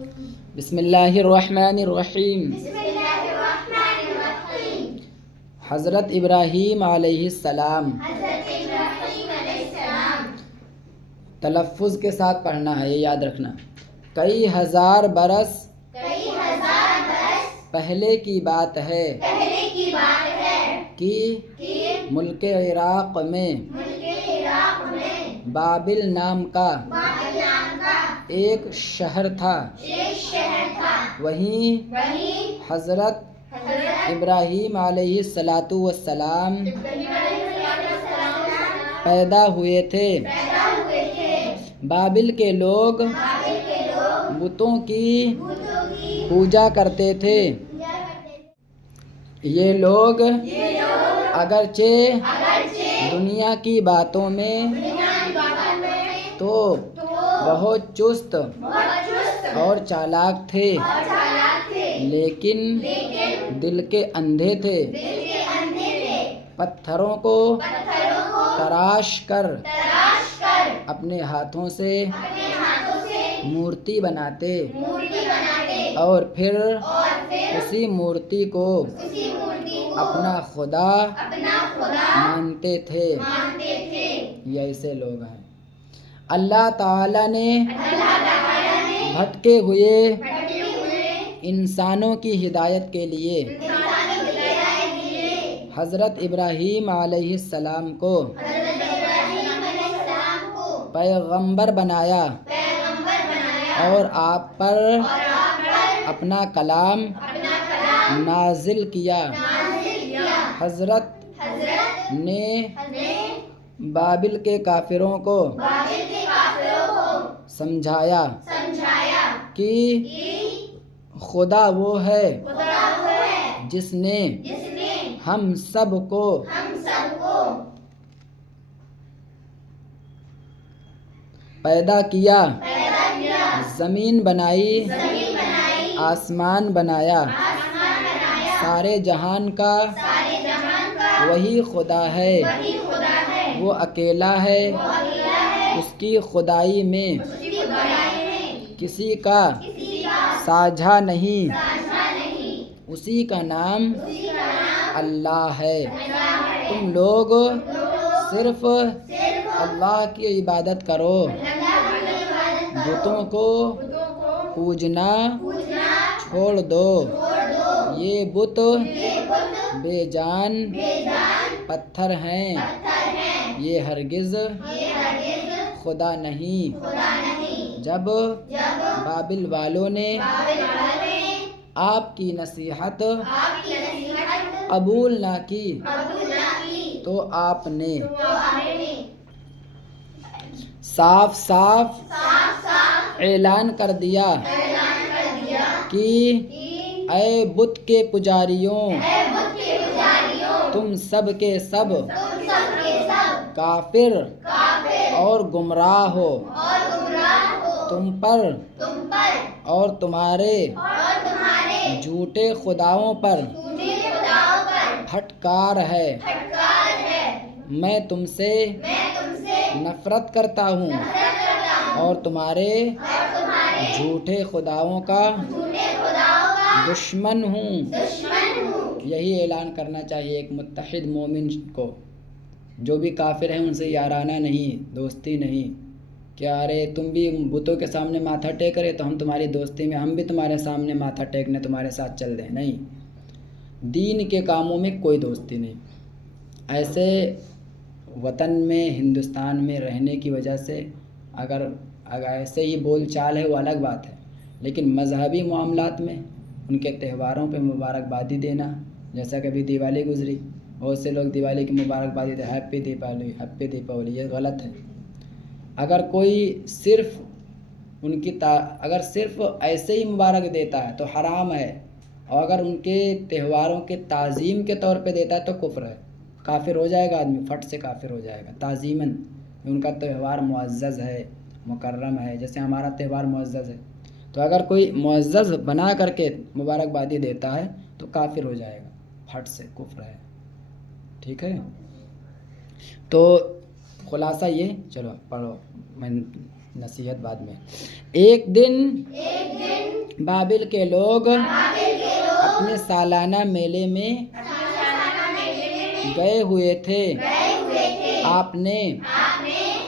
بسم اللہ الرحمن الرحیم۔ حضرت ابراہیم علیہ السلام۔ تلفظ کے ساتھ پڑھنا ہے، یہ یاد رکھنا۔ کئی ہزار برس پہلے کی بات ہے کہ ملک عراق میں بابل نام کا ایک شہر تھا۔ وہیں حضرت ابراہیم علیہ السلام پیدا ہوئے تھے۔ بابل کے لوگ بتوں کی پوجا کرتے تھے۔ یہ لوگ اگرچہ دنیا کی باتوں میں تو بہت چست اور چالاک تھے، لیکن دل کے اندھے تھے۔ پتھروں کو تراش کر اپنے ہاتھوں سے مورتی بناتے اور پھر اسی مورتی کو اپنا خدا مانتے تھے۔ یہ ایسے لوگ ہیں۔ اللہ تعالیٰ نے بھٹکے ہوئے انسانوں کی ہدایت کے لیے حضرت ابراہیم علیہ السلام کو پیغمبر بنایا اور آپ پر اپنا کلام نازل کیا۔ حضرت نے بابل کے کافروں کو سمجھایا کہ خدا وہ ہے جس نے ہم سب کو پیدا کیا، زمین بنائی، آسمان بنایا۔ سارے جہان کا وہی خدا ہے، وہ اکیلا ہے، اس کی خدائی میں کسی کا ساجھا نہیں، اسی کا نام اللہ ہے۔ تم لوگ صرف اللہ کی عبادت کرو، بتوں کو پوجنا چھوڑ دو۔ یہ بت بے جان پتھر ہیں، یہ ہرگز خدا نہیں۔ جب بابل والوں نے آپ کی نصیحت قبول نہ کی تو آپ نے صاف صاف اعلان کر دیا کہ اے بت کے پجاریوں، تم سب کے سب کافر اور گمراہ ہو۔ تم پر اور تمہارے جھوٹے خداؤں پر پھٹکار ہے۔ میں تم سے نفرت کرتا ہوں اور تمہارے جھوٹے خداؤں کا دشمن ہوں۔ یہی اعلان کرنا چاہیے ایک متحد مومن کو۔ جو بھی کافر ہیں ان سے یارانہ نہیں، دوستی نہیں کہ ارے تم بھی بتوں کے سامنے ماتھا ٹیک رہے تو ہم تمہاری دوستی میں، ہم بھی تمہارے سامنے ماتھا ٹیکنے تمہارے ساتھ چل دیں، نہیں۔ دین کے کاموں میں کوئی دوستی نہیں۔ ایسے وطن میں، ہندوستان میں رہنے کی وجہ سے اگر ایسے ہی بول چال ہے وہ الگ بات ہے، لیکن مذہبی معاملات میں ان کے تہواروں پہ مبارکبادی دینا، جیسا کہ ابھی دیوالی گزری، بہت سے لوگ دیوالی کی مبارکبادی دے، ہیپی دیوالی، ہیپی دیپاولی، یہ غلط ہے۔ اگر کوئی صرف اگر صرف ایسے ہی مبارک دیتا ہے تو حرام ہے، اور اگر ان کے تہواروں کے تعظیم کے طور پہ دیتا ہے تو کفر ہے، کافر ہو جائے گا آدمی، فٹ سے کافر ہو جائے گا۔ تعظیماً ان کا تہوار معزز ہے، مکرم ہے، جیسے ہمارا تہوار معزز ہے، تو اگر کوئی معزز بنا کر کے مبارکبادی دیتا ہے تو کافر ہو جائے گا، پھٹ سے کفر ہے، ٹھیک ہے۔ تو خلاصہ یہ، چلو پڑھو، میں نصیحت بعد میں۔ ایک دن بابل کے لوگ اپنے سالانہ میلے میں گئے ہوئے تھے۔ آپ نے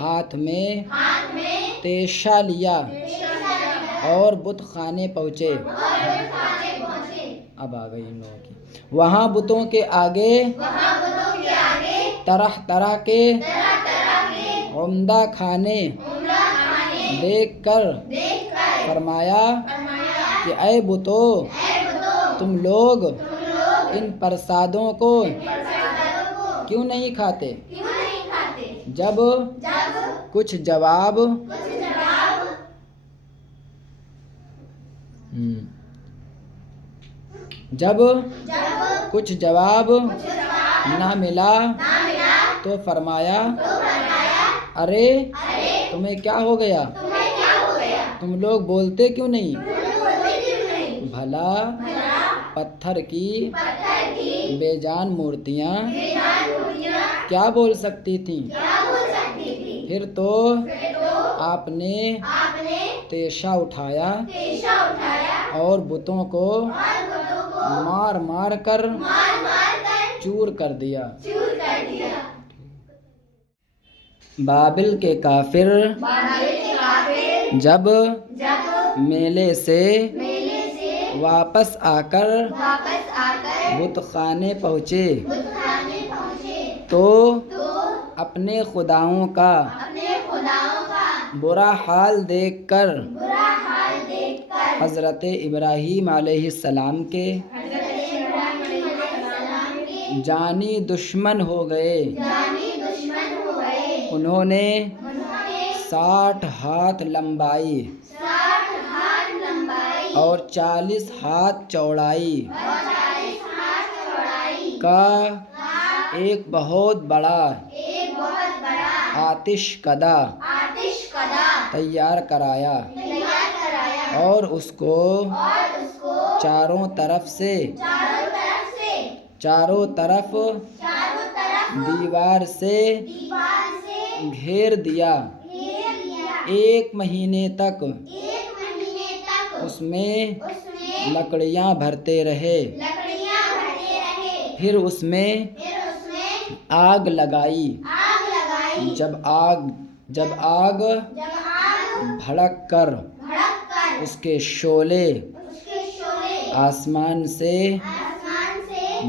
ہاتھ میں تیشہ لیا اور بت خانے پہنچے۔ اب آ گئی نو کی۔ وہاں بتوں کے آگے طرح طرح کے عمدہ کھانے دیکھ کر فرمایا کہ اے بتو، تم لوگ ان پرسادوں کو کیوں نہیں کھاتے؟ جب کچھ جواب نہ ملا تو فرمایا ارے تمہیں کیا ہو گیا؟ تم لوگ بولتے کیوں نہیں؟ بھلا پتھر کی بے جان مورتیاں کیا بول سکتی تھیں؟ پھر تو آپ نے تیشہ اٹھایا اور بتوں کو مار مار کر چور کر دیا۔ بابل کے کافر جب میلے سے واپس آ کر بت خانے پہنچے تو اپنے خداؤں کا برا حال دیکھ کر حضرت ابراہیم علیہ السلام کے جانی دشمن ہو گئے۔ انہوں نے 60 ہاتھ لمبائی اور 40 ہاتھ چوڑائی کا ایک بہت بڑا آتش کدہ تیار کرایا اور اس کو چاروں طرف دیوار سے گھیر دیا۔ 1 مہینے تک اس میں لکڑیاں بھرتے رہے، پھر اس میں آگ لگائی۔ جب آگ بھڑک کر اس کے شعلے آسمان سے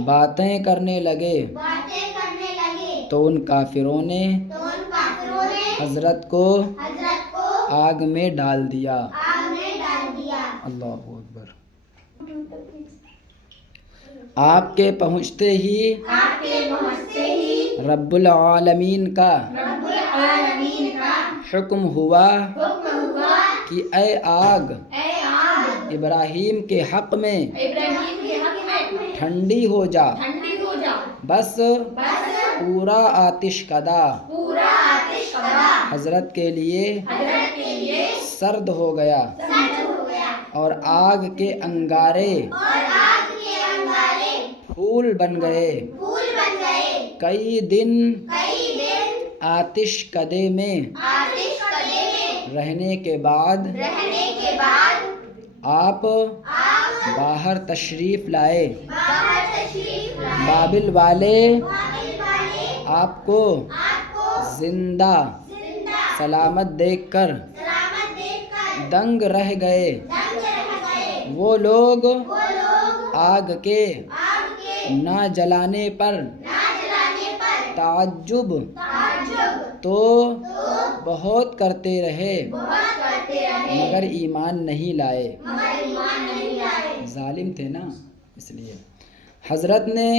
باتیں کرنے لگے تو ان کافروں نے حضرت کو آگ میں ڈال دیا۔ اللہ اکبر۔ آپ کے پہنچتے ہی رب العالمین کا حکم ہوا کہ اے آگ ابراہیم کے حق میں ٹھنڈی ہو جا، بس پورا آتش کدہ حضرت کے لیے سرد ہو گیا اور آگ کے انگارے پھول بن گئے۔ کئی دن آتش کدے میں رہنے کے بعد آپ باہر تشریف لائے۔ بابل والے آپ کو زندہ سلامت دیکھ کر دنگ رہ گئے۔ وہ لوگ آگ کے نہ جلانے پر تعجب تو بہت کرتے رہے مگر ایمان نہیں لائے۔ ظالم تھے نا، اس لیے حضرت نے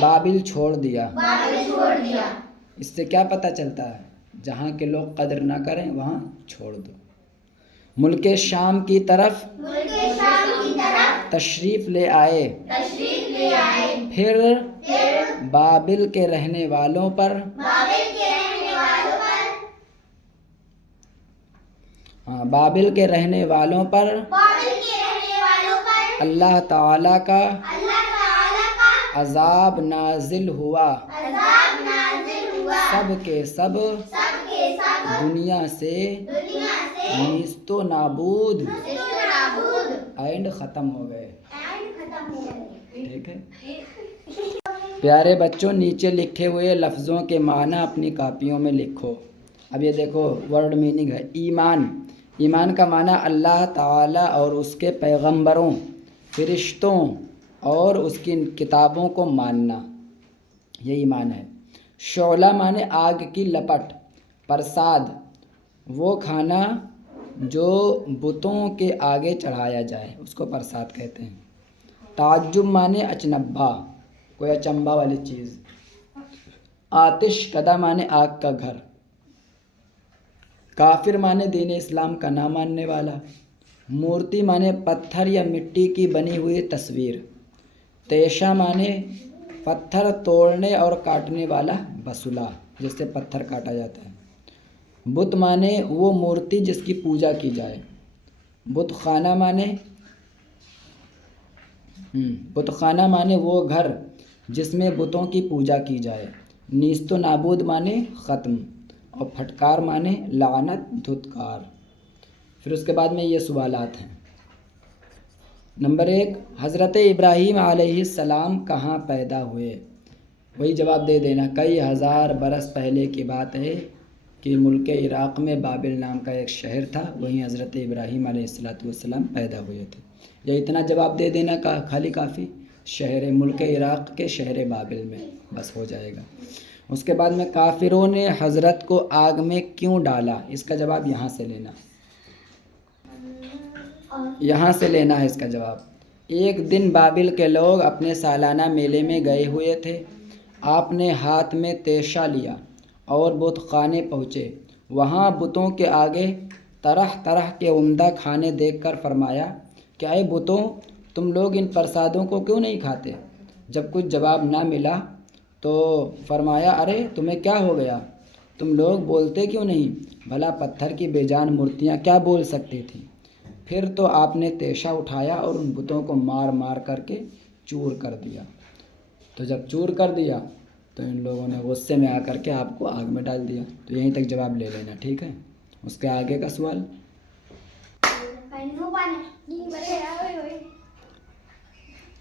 بابل چھوڑ دیا۔ اس سے کیا پتہ چلتا ہے؟ جہاں کے لوگ قدر نہ کریں وہاں چھوڑ دو۔ ملک شام کی طرف تشریف لے آئے، پھر بابل کے رہنے والوں پر اللہ تعالیٰ کا عذاب نازل ہوا۔ سب کے سب دنیا سے نیست و نابود اینڈ ختم ہو گئے. ٹھیک ہے. پیارے بچوں، نیچے لکھے ہوئے لفظوں کے معنی اپنی کاپیوں میں لکھو. اب یہ دیکھو ورڈ میننگ ہے. ایمان. ایمان کا معنی اللہ تعالیٰ اور اس کے پیغمبروں، فرشتوں اور اس کی کتابوں کو ماننا، یہ ایمان ہے. شعلہ معنی آگ کی لپٹ. پرساد وہ کھانا جو بتوں کے آگے چڑھایا جائے اس کو پرساد کہتے ہیں. تعجب معنی اچنبھا، کوئی اچنبھا والی چیز. آتش کدہ معنی آگ کا گھر. کافر معنی دین اسلام کا نہ ماننے والا. مورتی معنی پتھر یا مٹی کی بنی ہوئی تصویر. تیشہ معنی پتھر توڑنے اور کاٹنے والا بسولہ، جس سے پتھر کاٹا جاتا ہے. بت معنی وہ مورتی جس کی پوجا کی جائے. بت خانہ معنی وہ گھر جس میں بتوں کی پوجا کی جائے. نیست و نابود معنی ختم. اور پھٹکار معنی لعنت، دھتکار. پھر اس کے بعد میں یہ سوالات ہیں. نمبر 1، حضرت ابراہیم علیہ السلام کہاں پیدا ہوئے؟ وہی جواب دے دینا. کئی ہزار برس پہلے کی بات ہے کہ ملک عراق میں بابل نام کا ایک شہر تھا، وہیں حضرت ابراہیم علیہ السلام پیدا ہوئے تھے. یا اتنا جواب دے دینا خالی کافی. شہر ملک عراق کے شہر بابل میں، بس ہو جائے گا. اس کے بعد میں کافروں نے حضرت کو آگ میں کیوں ڈالا؟ اس کا جواب یہاں سے لینا، یہاں سے لینا ہے اس کا جواب. ایک دن بابل کے لوگ اپنے سالانہ میلے میں گئے ہوئے تھے. آپ نے ہاتھ میں تیشہ لیا اور بت خانے پہنچے. وہاں بتوں کے آگے طرح طرح کے عمدہ کھانے دیکھ کر فرمایا کہ اے بتوں، تم لوگ ان پرسادوں کو کیوں نہیں کھاتے؟ جب کچھ جواب نہ ملا تو فرمایا ارے تمہیں کیا ہو گیا؟ تم لوگ بولتے کیوں نہیں؟ بھلا پتھر کی بے جان مورتیاں کیا بول سکتی تھیں؟ پھر تو آپ نے تیشہ اٹھایا اور ان بتوں کو مار مار کر کے چور کر دیا. تو جب چور کر دیا تو ان لوگوں نے غصے میں آ کر کے آپ کو آگ میں ڈال دیا. تو یہیں تک جواب لے لینا، ٹھیک ہے. اس کے آگے کا سوال.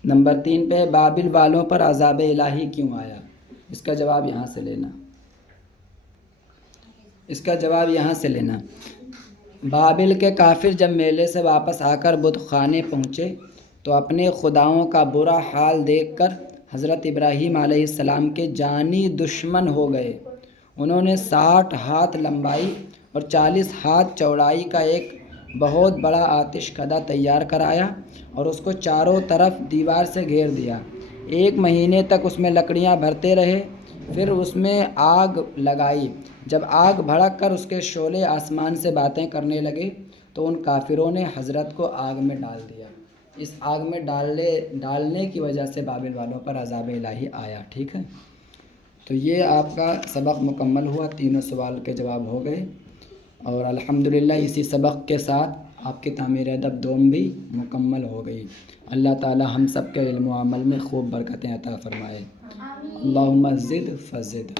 نمبر 3 پہ بابل والوں پر عذاب الہی کیوں آیا؟ اس کا جواب یہاں سے لینا، اس کا جواب یہاں سے لینا. بابل کے کافر جب میلے سے واپس آ کر بت خانے پہنچے تو اپنے خداؤں کا برا حال دیکھ کر حضرت ابراہیم علیہ السلام کے جانی دشمن ہو گئے. انہوں نے 60 ہاتھ لمبائی اور 40 ہاتھ چوڑائی کا ایک بہت بڑا آتش کدہ تیار کرایا اور اس کو چاروں طرف دیوار سے گھیر دیا. 1 مہینے تک اس میں لکڑیاں بھرتے رہے. پھر اس میں آگ لگائی. جب آگ بھڑک کر اس کے شعلے آسمان سے باتیں کرنے لگے تو ان کافروں نے حضرت کو آگ میں ڈال دیا. اس آگ میں ڈالنے کی وجہ سے بابل والوں پر عذاب الہی آیا. ٹھیک ہے. تو یہ آپ کا سبق مکمل ہوا. تینوں سوال کے جواب ہو گئے اور الحمدللہ اسی سبق کے ساتھ آپ کی تعمیر ادب دوم بھی مکمل ہو گئی. اللہ تعالی ہم سب کے علم و عمل میں خوب برکتیں عطا فرمائے. اللہم زد فزد.